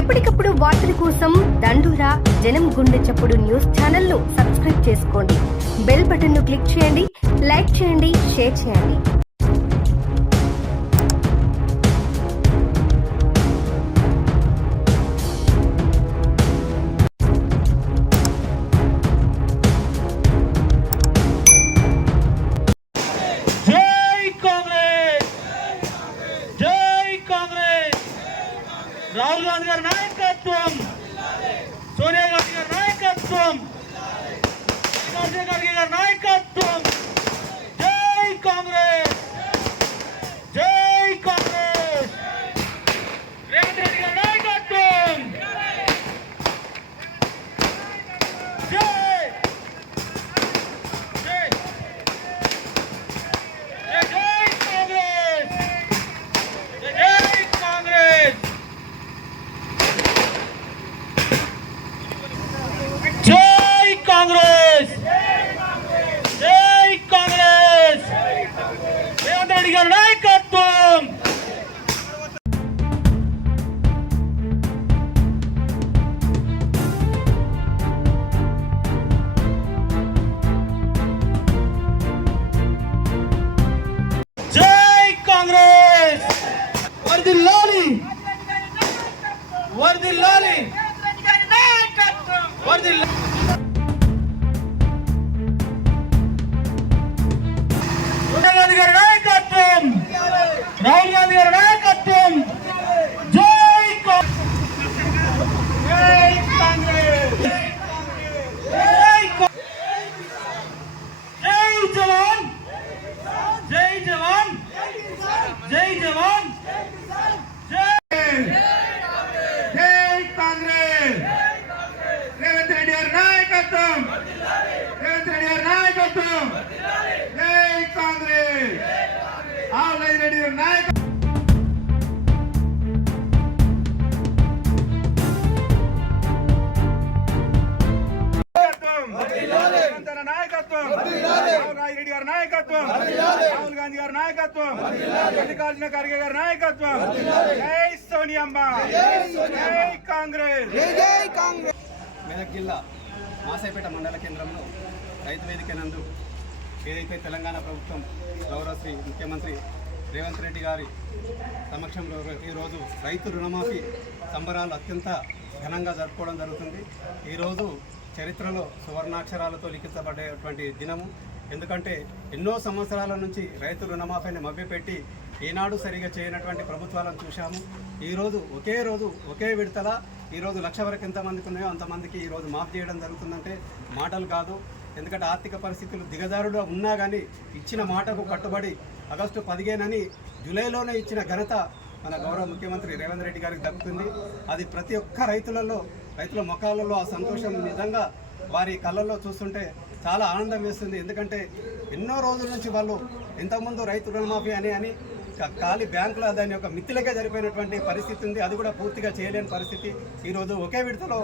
ఎప్పటికప్పుడు వార్తల కోసం దండూరా జనం గుండె చప్పుడు న్యూస్ ఛానల్ ను సబ్స్క్రైబ్ చేసుకోండి. బెల్ బటన్ ను క్లిక్ చేయండి, లైక్ చేయండి, షేర్ చేయండి. రాహుల్ గాంధీ గారి నాయకత్వం, సోనియా గాంధీ గారి నాయకత్వం, రాజీవ్ గాంధీ గారి నాయకత్వం. జై కాంగ్రెస్, జై కాంగ్రెస్. రేవంత్ రెడ్డి గారి నాయకత్వం. జై జై జై కాంగ్రెస్, జై కాంగ్రెస్. జై కాంగ్రెస్, జై కాంగ్రెస్. రేవంత్ రెడ్డి గారి నాయకత్వం. జై కాంగ్రెస్. వర్ధిల్లాలి, వర్ధిల్లాలి, వర్ధిల్లాలి. సోనియా గాంధీ గారి నాయకత్వం, రాహుల్ గాంధీ గారి నాయకత్వం. జై కాంగ్రెస్, జై జవాన్, జై జవాన్, జై జవాన్, జై కాంగ్రెస్. రేవంత్ రెడ్డి గారి నాయకత్వం, రేవంత్ రెడ్డి గారి నాయకత్వం. జై కాంగ్రెస్. రాహుల్ రెడ్డి గారి నాయకత్వం. నాయకత్వం, రాహుల్ రెడ్డి గారి నాయకత్వం, రాహుల్ గాంధీ గారి నాయకత్వం, మల్లికార్జున ఖర్గే గారి నాయకత్వం. జై సోనియమ్మ, జై కాంగ్రెస్, జై కాంగ్రెస్. మెదక్ జిల్లా మాసాయిపేట మండల కేంద్రంలో రైతు వేదిక నందు ఏదైతే తెలంగాణ ప్రభుత్వం గౌరవ శ్రీ ముఖ్యమంత్రి రేవంత్ రెడ్డి గారి సమక్షంలో ఈరోజు రైతు రుణమాఫీ సంబరాలు అత్యంత ఘనంగా జరుపుకోవడం జరుగుతుంది. ఈరోజు చరిత్రలో సువర్ణాక్షరాలతో లిఖించబడేటువంటి దినము. ఎందుకంటే ఎన్నో సంవత్సరాల నుంచి రైతు రుణమాఫీని మభ్యపెట్టి ఏనాడు సరిగా చేయనటువంటి ప్రభుత్వాలను చూశాము. ఈరోజు ఒకే రోజు ఒకే విడతల ఈరోజు 1,00,000 వరకు ఎంతమందికి ఉన్నాయో అంతమందికి ఈరోజు మాఫ్ చేయడం జరుగుతుందంటే మాటలు కాదు. ఎందుకంటే ఆర్థిక పరిస్థితులు దిగజారుగా ఉన్నా కానీ ఇచ్చిన మాటకు కట్టుబడి ఆగస్టు 15 జూలైలోనే ఇచ్చిన ఘనత మన గౌరవ ముఖ్యమంత్రి రేవంత్ రెడ్డి గారికి దక్కుతుంది. అది ప్రతి ఒక్క రైతుల ముఖాలలో ఆ సంతోషం నిజంగా వారి కళ్ళల్లో చూస్తుంటే చాలా ఆనందం వేస్తుంది. ఎందుకంటే ఎన్నో రోజుల నుంచి వాళ్ళు ఇంతకుముందు రైతు రుణమాఫీ అని ఖాళీ బ్యాంకులో దాని యొక్క మిత్తులకే జరిపోయినటువంటి పరిస్థితి ఉంది. అది కూడా పూర్తిగా చేయలేని పరిస్థితి. ఈరోజు ఒకే విడతలో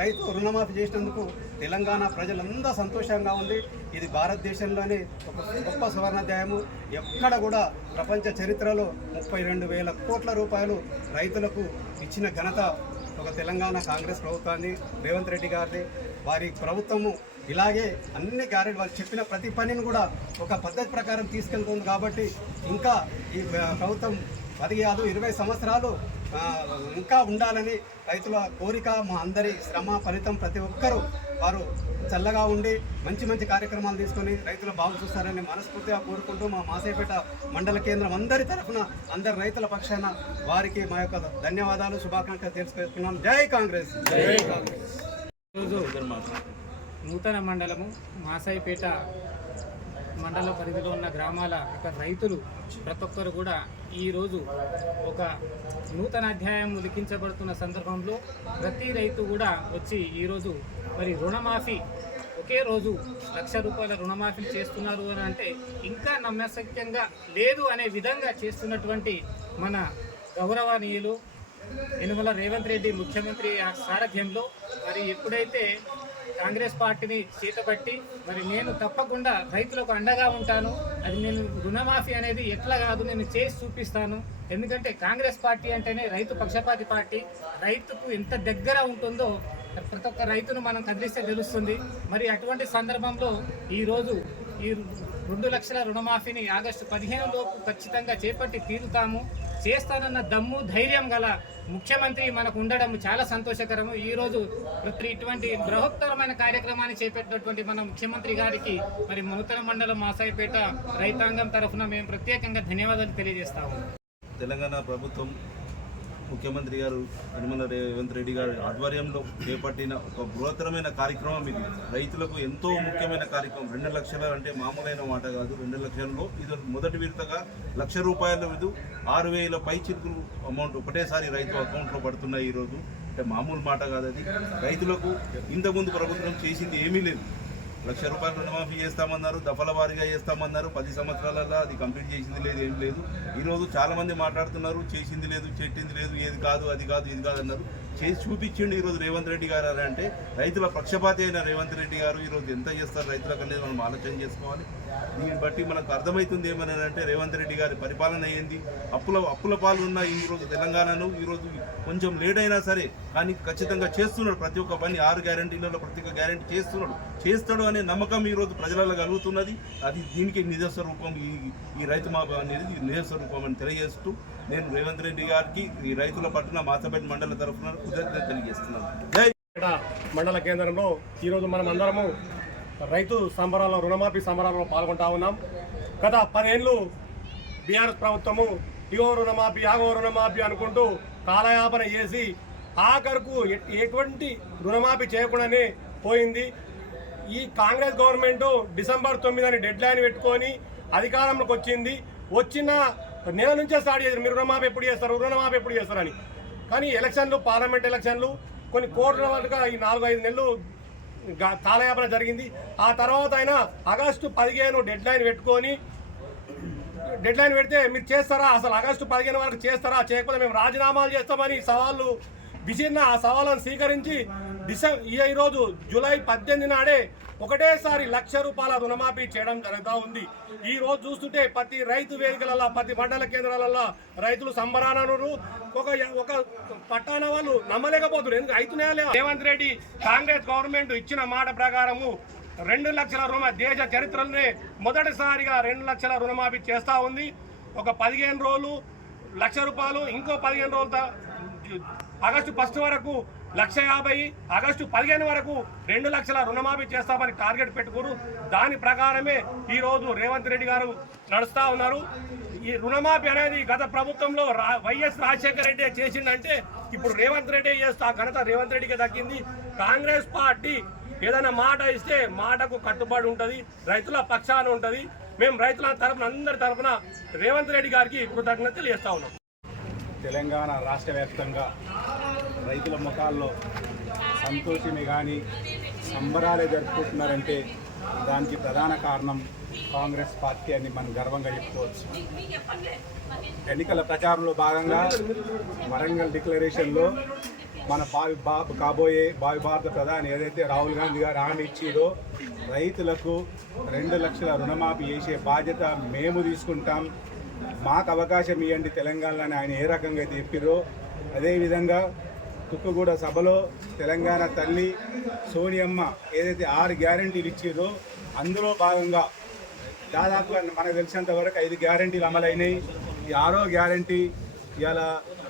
రైతు రుణమాఫీ చేసినందుకు తెలంగాణ ప్రజలంతా సంతోషంగా ఉంది. ఇది భారతదేశంలోనే ఒక గొప్ప సువర్ణాధ్యాయము. ఎక్కడ కూడా ప్రపంచ చరిత్రలో 32,000 కోట్ల రూపాయలు రైతులకు ఇచ్చిన ఘనత ఒక తెలంగాణ కాంగ్రెస్ ప్రభుత్వాన్ని, రేవంత్ రెడ్డి గారిని. వారి ప్రభుత్వము ఇలాగే అన్ని గ్యారెంటీ వాళ్ళు చెప్పిన ప్రతి పనిని కూడా ఒక పద్ధతి ప్రకారం తీసుకెళ్తుంది. కాబట్టి ఇంకా ఈ ప్రభుత్వం 10 కాదు 20 సంవత్సరాలు ఇంకా ఉండాలని రైతుల కోరిక. మా అందరి శ్రమ ఫలితం ప్రతి ఒక్కరూ వారు చల్లగా ఉండి మంచి మంచి కార్యక్రమాలు తీసుకొని రైతులు బాగు చూస్తారని మనస్ఫూర్తిగా కోరుకుంటూ మా మాసాయిపేట మండల కేంద్రం అందరి తరఫున అందరి రైతుల పక్షాన వారికి మా యొక్క ధన్యవాదాలు, శుభాకాంక్షలు తెలుసుకుంటున్నాం. జై కాంగ్రెస్, జై కాంగ్రెస్. నూతన మండలము మాసాయిపేట మండల పరిధిలో ఉన్న గ్రామాల రైతులు ప్రతి ఒక్కరు కూడా ఈరోజు ఒక నూతన అధ్యాయం లిఖించబడుతున్న సందర్భంలో ప్రతి రైతు కూడా వచ్చి ఈరోజు మరి రుణమాఫీ ఒకే రోజు 1,00,000 రూపాయల రుణమాఫీ చేస్తున్నారు అని అంటే ఇంకా నమ్మశక్యంగా లేదు అనే విధంగా చేస్తున్నటువంటి మన గౌరవనీయులు యనుమల రేవంత్ రెడ్డి ముఖ్యమంత్రి సారథ్యంలో మరి ఎప్పుడైతే కాంగ్రెస్ పార్టీని చేతబట్టి మరి నేను తప్పకుండా రైతులకు అండగా ఉంటాను, అది నేను రుణమాఫీ అనేది ఎట్లా కాదు నేను చేసి చూపిస్తాను. ఎందుకంటే కాంగ్రెస్ పార్టీ అంటేనే రైతు పక్షపాతి పార్టీ. రైతుకు ఎంత దగ్గర ఉంటుందో ప్రతి ఒక్క రైతును మనం కదిలిస్తే తెలుస్తుంది. మరి అటువంటి సందర్భంలో ఈరోజు ఈ 2 లక్షల రుణమాఫీని ఆగస్టు 15 లోపు ఖచ్చితంగా చేపట్టి తీరుతాము. చేస్తానన్న దమ్ము ధైర్యం గల ముఖ్యమంత్రి మనకు ఉండడం చాలా సంతోషకరము. ఈరోజు ఇటువంటి బృహత్తరమైన కార్యక్రమాన్ని చేపట్టినటువంటి మన ముఖ్యమంత్రి గారికి మరి నూతన మండలం మాసాయిపేట రైతాంగం తరఫున మేము ప్రత్యేకంగా ధన్యవాదాలు తెలియజేస్తాము. తెలంగాణ ప్రభుత్వం ముఖ్యమంత్రి గారు యనమల రేవంత్ రెడ్డి గారి ఆధ్వర్యంలో చేపట్టిన ఒక బృహత్తరమైన కార్యక్రమం ఇది. రైతులకు ఎంతో ముఖ్యమైన కార్యక్రమం. 2 లక్షలు అంటే మామూలైన మాట కాదు. 2 లక్షల్లో ఇది మొదటి విడతగా ₹1,00,000 ఇది 6,000 పై చిరుకులు అమౌంట్ ఒకటేసారి రైతు అకౌంట్లో పడుతున్నాయి ఈరోజు. అంటే మామూలు మాట కాదు అది. రైతులకు ఇంతకుముందు ప్రభుత్వం చేసింది ఏమీ లేదు. ₹1,00,000 రుణమాఫీ చేస్తామన్నారు, దఫల వారీగా చేస్తామన్నారు. 10 సంవత్సరాలలో అది కంప్లీట్ చేసింది లేదు, ఏం లేదు. ఈరోజు చాలామంది మాట్లాడుతున్నారు చేసింది లేదు, చెట్టింది లేదు, ఏది కాదు, అది కాదు, ఇది కాదు అన్నారు. చేసి చూపించిండు ఈరోజు రేవంత్ రెడ్డి గారు. అంటే రైతుల పక్షపాతి అయిన రేవంత్ రెడ్డి గారు ఈరోజు ఎంత చేస్తారు రైతులకు అనేది మనం ఆలోచన చేసుకోవాలి. దీన్ని బట్టి మనకు అర్థమవుతుంది ఏమనంటే రేవంత్ రెడ్డి గారి పరిపాలన అయ్యింది. అప్పుల పాలు ఉన్న ఈరోజు తెలంగాణను ఈరోజు కొంచెం లేట్ అయినా సరే కానీ ఖచ్చితంగా చేస్తున్నాడు. ప్రతి ఒక్క పని 6 గ్యారంటీలలో ప్రతి ఒక్క గ్యారంటీ చేస్తాడు అనే నమ్మకం ఈరోజు ప్రజలలో కలుగుతున్నది. అది దీనికి నిదర్శన రూపం ఈ రైతు మాఫీ అనేది నిదర్శన రూపం అని తెలియజేస్తూ నేను రేవంత్ రెడ్డి గారికి ఈ రైతుల పట్ల మాసాయిపేట మండల తరఫున కృతజ్ఞత తెలియజేస్తున్నాను. జై మండల కేంద్రంలో ఈరోజు మనం అందరము రైతు సంబరాల్లో రుణమాఫీ సంబరాల్లో పాల్గొంటా ఉన్నాం. గత 10 ఏళ్ళు బీఆర్ఎస్ ప్రభుత్వము ఇగో రుణమాఫీ ఆగో రుణమాఫీ అనుకుంటూ కాలయాపన చేసి ఆఖరుకు ఎటువంటి రుణమాఫీ చేయకుండానే పోయింది. ఈ Congress government December 9 dead line పెట్టుకొని అధికారంలోకి వచ్చిన నెల నుంచే స్టార్ట్ చేశారు. మీరు రుణమాఫీ ఎప్పుడు చేస్తారు అని. కానీ ఎలక్షన్లు, పార్లమెంట్ ఎలక్షన్లు కొన్ని కోట్ల వరకు ఈ 4-5 నెలలు కాలయాపన జరిగింది. ఆ తర్వాత అయినా ఆగస్టు 15 డెడ్ లైన్ పెడితే మీరు చేస్తారా, అసలు ఆగస్టు 15 వరకు చేస్తారా, చేయకపోతే మేము రాజీనామాలు చేస్తామని సవాళ్ళు విసిరిన ఆ సవాళ్ళను స్వీకరించి ఈరోజు జూలై 18 నాడే ఒకటేసారి ₹1,00,000 రుణమాఫీ చేయడం జరుగుతూ ఉంది. ఈ రోజు చూస్తుంటే ప్రతి రైతు వేదికలలో, ప్రతి మండల కేంద్రాలలో రైతులు సంబరాలను ఒక పట్టాన వాళ్ళు నమ్మలేకపోతున్నారు. ఎందుకు రైతునే రేవంత్ రెడ్డి కాంగ్రెస్ గవర్నమెంట్ ఇచ్చిన మాట ప్రకారము 2 లక్షల దేశ చరిత్రలోనే మొదటిసారిగా 2 లక్షల రుణమాఫీ చేస్తూ ఉంది. ఒక 15 రోజులు ₹1,00,000, ఇంకో 15 రోజులు ఆగస్టు 1 వరకు 1,50,000, ఆగస్టు 15 వరకు 2 లక్షల రుణమాఫీ చేస్తామని టార్గెట్ పెట్టుకోరు. దాని ప్రకారమే ఈరోజు రేవంత్ రెడ్డి గారు నడుస్తూ ఉన్నారు. ఈ రుణమాఫీ అనేది గత ప్రభుత్వంలో వైఎస్ రాజశేఖర రెడ్డి చేసిందంటే ఇప్పుడు రేవంత్ రెడ్డి చేస్తా ఘనత రేవంత్ రెడ్డికి దక్కింది. కాంగ్రెస్ పార్టీ ఏదైనా మాట ఇస్తే మాటకు కట్టుబడి ఉంటుంది, రైతుల పక్షాన ఉంటుంది. మేము రైతుల తరఫున అందరి తరఫున రేవంత్ రెడ్డి గారికి కృతజ్ఞతలు తెలియజేస్తా ఉన్నాం. తెలంగాణ రాష్ట్ర వ్యాప్తంగా రైతుల ముఖాల్లో సంతోషమే కానీ సంబరాలే జరుపుకుంటున్నారంటే దానికి ప్రధాన కారణం కాంగ్రెస్ పార్టీ అని మనం గర్వంగా చెప్పుకోవచ్చు. ఎన్నికల ప్రచారంలో భాగంగా వరంగల్ డిక్లరేషన్లో మన కాబోయే భావి భారత ప్రధాని ఏదైతే రాహుల్ గాంధీ గారు హామీ ఇచ్చిరో రైతులకు 2 లక్షల రుణమాఫీ చేసే బాధ్యత మేము తీసుకుంటాం, మాకు అవకాశం ఇవ్వండి తెలంగాణలో ఆయన ఏ రకంగా అయితే చెప్పిరో అదేవిధంగా తుక్కుగూడ సభలో తెలంగాణ తల్లి సోనియమ్మ ఏదైతే 6 గ్యారంటీలు ఇచ్చిరో అందులో భాగంగా దాదాపుగా మనకు తెలిసినంత వరకు 5 గ్యారంటీలు అమలైనాయి. ఈ 6వ గ్యారంటీ ఇవాళ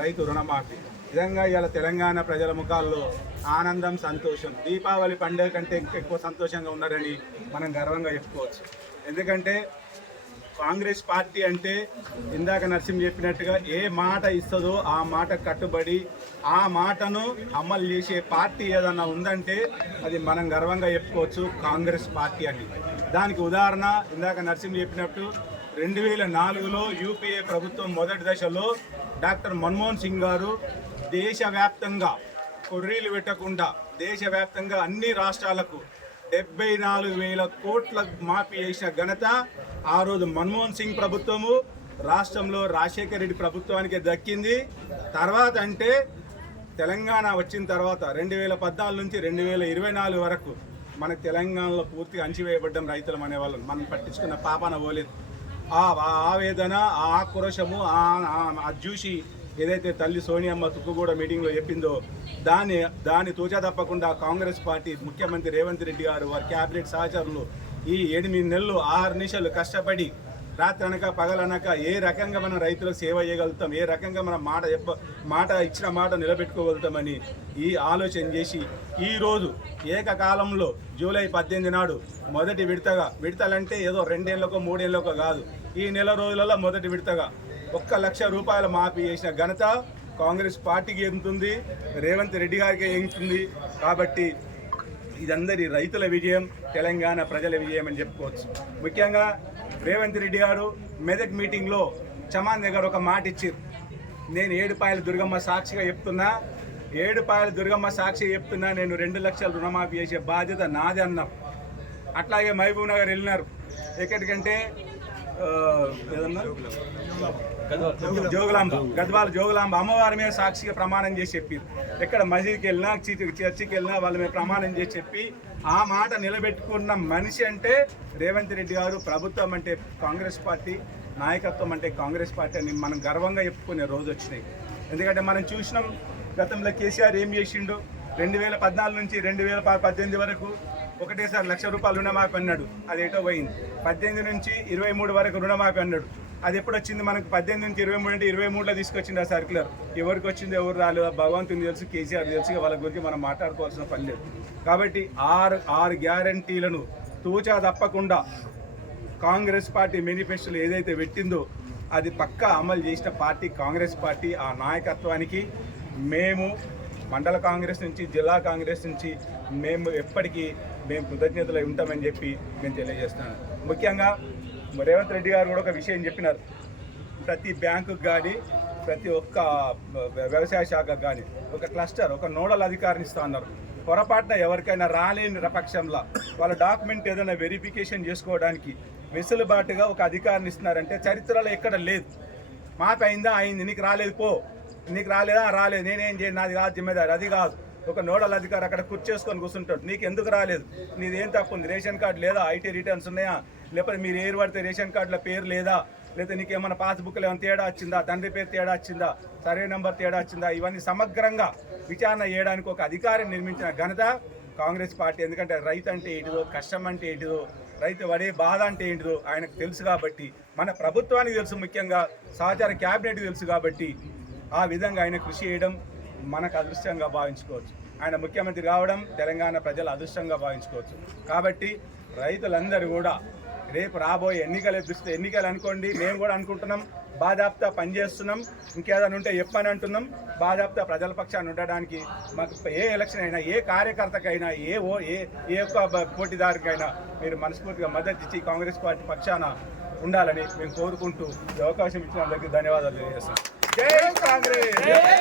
రైతు రుణమాఫీ. విధంగా ఇవాళ తెలంగాణ ప్రజల ముఖాల్లో ఆనందం, సంతోషం, దీపావళి పండుగ కంటే ఎక్కువ సంతోషంగా ఉన్నారని మనం గర్వంగా చెప్పుకోవచ్చు. ఎందుకంటే కాంగ్రెస్ పార్టీ అంటే ఇందాక నరసింహ చెప్పినట్టుగా ఏ మాట ఇస్తుందో ఆ మాట కట్టుబడి ఆ మాటను అమలు చేసే పార్టీ ఏదన్నా ఉందంటే అది మనం గర్వంగా చెప్పుకోవచ్చు కాంగ్రెస్ పార్టీ అని. దానికి ఉదాహరణ ఇందాక నరసింహ చెప్పినట్టు 2004లో యూపీఏ ప్రభుత్వం మొదటి దశలో డాక్టర్ మన్మోహన్ సింగ్ గారు దేశవ్యాప్తంగా కొర్రీలు పెట్టకుండా దేశవ్యాప్తంగా అన్ని రాష్ట్రాలకు 74,000 కోట్ల మాఫీ చేసిన ఘనత ఆ రోజు మన్మోహన్ సింగ్ ప్రభుత్వము, రాష్ట్రంలో రాజశేఖర రెడ్డి ప్రభుత్వానికి దక్కింది. తర్వాత అంటే తెలంగాణ వచ్చిన తర్వాత 2014 నుంచి 2024 వరకు మన తెలంగాణలో పూర్తిగా అణచివేయబడ్డం రైతులం అనేవాళ్ళం. మనం పట్టించుకున్న పాపాన పోలేదు. ఆ ఆవేదన, ఆ ఆక్రోశము, అది చూసి ఏదైతే తల్లి సోనియమ్మ తుక్కుగూడ మీటింగ్లో చెప్పిందో దాన్ని తూచా తప్పకుండా కాంగ్రెస్ పార్టీ ముఖ్యమంత్రి రేవంత్ రెడ్డి గారు వారి క్యాబినెట్ సహచరులు ఈ 8 నెలలు 6 నిమిషాలు కష్టపడి రాత్రనక పగలనక ఏ రకంగా మనం రైతులకు సేవ చేయగలుగుతాం, ఏ రకంగా మనం మాట ఇచ్చిన మాట నిలబెట్టుకోగలుగుతామని ఈ ఆలోచన చేసి ఈరోజు ఏకకాలంలో జూలై 18 నాడు మొదటి విడతలంటే ఏదో 2 ఏళ్ళకో 3 ఏళ్ళకో కాదు, ఈ నెల రోజులలో మొదటి విడతగా 1 లక్ష రూపాయలు మాఫీ చేసిన ఘనత కాంగ్రెస్ పార్టీకి ఎంతుంది, రేవంత్ రెడ్డి గారికి ఎంతుంది. కాబట్టి ఇదందరి రైతుల విజయం, తెలంగాణ ప్రజల విజయం అని చెప్పుకోవచ్చు. ముఖ్యంగా రేవంత్ రెడ్డి గారు మెదక్ మీటింగ్లో చమాన్ దగ్గర ఒక మాట ఇచ్చారు. నేను ఏడుపాయల దుర్గమ్మ సాక్షిగా చెప్తున్నా, నేను 2 లక్షల రుణమాఫీ చేసే బాధ్యత నాది అన్నాం. అట్లాగే మహబూబ్ నగర్ వెళ్ళినారు, ఎక్కడికంటే గద్వాల జోగులాంబ అమ్మవారి మీద సాక్షిగా ప్రమాణం చేసి చెప్పారు. ఎక్కడ మసీద్కి వెళ్ళినా చర్చికి వెళ్ళినా వాళ్ళ మీద ప్రమాణం చేసి చెప్పి ఆ మాట నిలబెట్టుకున్న మనిషి అంటే రేవంత్ రెడ్డి గారు. ప్రభుత్వం అంటే కాంగ్రెస్ పార్టీ, నాయకత్వం అంటే కాంగ్రెస్ పార్టీ అని మనం గర్వంగా చెప్పుకునే రోజు వచ్చినాయి. ఎందుకంటే మనం చూసినాం గతంలో కేసీఆర్ ఏం చేసిండు. 2014 నుంచి 2018 వరకు ఒకటేసారి 1 లక్ష రూపాయలు రుణమాఫీ అన్నాడు, అది ఎటో పోయింది. 18 నుంచి 23 వరకు రుణమాఫీ అన్నాడు, అది ఎప్పుడు వచ్చింది మనకు? 18 నుంచి 23 అంటే 23లో తీసుకొచ్చింది ఆ సర్క్యులర్. ఎవరికి వచ్చింది ఎవరు రాలేదు భగవంతుని తెలుసు, కేసీఆర్ తెలుసు, వాళ్ళ గురించి మనం మాట్లాడుకోవాల్సిన పని లేదు. కాబట్టి ఆరు గ్యారంటీలను తూచా తప్పకుండా కాంగ్రెస్ పార్టీ మేనిఫెస్టోలో ఏదైతే పెట్టిందో అది పక్కా అమలు చేసిన పార్టీ కాంగ్రెస్ పార్టీ. ఆ నాయకత్వానికి మేము మండల కాంగ్రెస్ నుంచి, జిల్లా కాంగ్రెస్ నుంచి మేము ఎప్పటికీ కృతజ్ఞతలు ఉంటామని చెప్పి నేను తెలియజేస్తున్నాను. ముఖ్యంగా రేవంత్ రెడ్డి గారు కూడా ఒక విషయం చెప్పినారు. ప్రతి బ్యాంకుకు కానీ, ప్రతి ఒక్క వ్యవసాయ శాఖకు కానీ ఒక క్లస్టర్, ఒక నోడల్ అధికారిని ఇస్తా అన్నారు. పొరపాటున ఎవరికైనా రాలేని పక్షంలో వాళ్ళ డాక్యుమెంట్ ఏదైనా వెరిఫికేషన్ చేసుకోవడానికి వెసులుబాటుగా ఒక అధికారిని ఇస్తున్నారంటే చరిత్రలో ఎక్కడ లేదు. మాపి అయింది, నీకు రాలేదు పో, నీకు రాలేదు నేనేం చేయను, నాది కాదు జిమ్మేదారి. అది కాదు, ఒక నోడల్ అధికారి అక్కడ కూర్చేసుకొని కూర్చుంటాడు. నీకు ఎందుకు రాలేదు, నీది ఏం తప్పు ఉంది, రేషన్ కార్డు లేదా, ఐటీ రిటర్న్స్ ఉన్నాయా, లేకపోతే మీరు ఏరు పడితే రేషన్ కార్డుల పేరు లేదా, లేకపోతే నీకు ఏమైనా పాస్బుక్లో ఏమైనా తేడా వచ్చిందా, తండ్రి పేరు తేడా వచ్చిందా, సర్వే నెంబర్ తేడా వచ్చిందా, ఇవన్నీ సమగ్రంగా విచారణ చేయడానికి ఒక అధికారిని నిర్మించిన ఘనత కాంగ్రెస్ పార్టీ. ఎందుకంటే రైతు అంటే ఏంటిదో, కష్టం అంటే ఏంటిదో, రైతు పడే బాధ అంటే ఏంటిదో ఆయనకు తెలుసు. కాబట్టి మన ప్రభుత్వానికి తెలుసు, ముఖ్యంగా సహచార క్యాబినెట్కి తెలుసు. కాబట్టి ఆ విధంగా ఆయన కృషి చేయడం మనకు అదృష్టంగా భావించుకోవచ్చు. ఆయన ముఖ్యమంత్రి కావడం తెలంగాణ ప్రజలు అదృష్టంగా భావించుకోవచ్చు. కాబట్టి రైతులందరూ కూడా రేపు రాబోయే ఎన్నికలు అనుకోండి, మేము కూడా అనుకుంటున్నాం, బాధాప్తా పనిచేస్తున్నాం. ఇంకేదైనా ఉంటే చెప్పని అంటున్నాం. బాధాప్తా ప్రజల పక్షాన్ని ఉండడానికి మాకు ఏ ఎలక్షన్ అయినా, ఏ కార్యకర్తకైనా, ఏ ఒక్క పోటీదారుకైనా మీరు మనస్ఫూర్తిగా మద్దతు ఇచ్చి కాంగ్రెస్ పార్టీ పక్షాన ఉండాలని మేము కోరుకుంటూ ఈ అవకాశం ఇచ్చిన అందరికీ ధన్యవాదాలు తెలియజేస్తున్నాం. జై కాంగ్రెస్.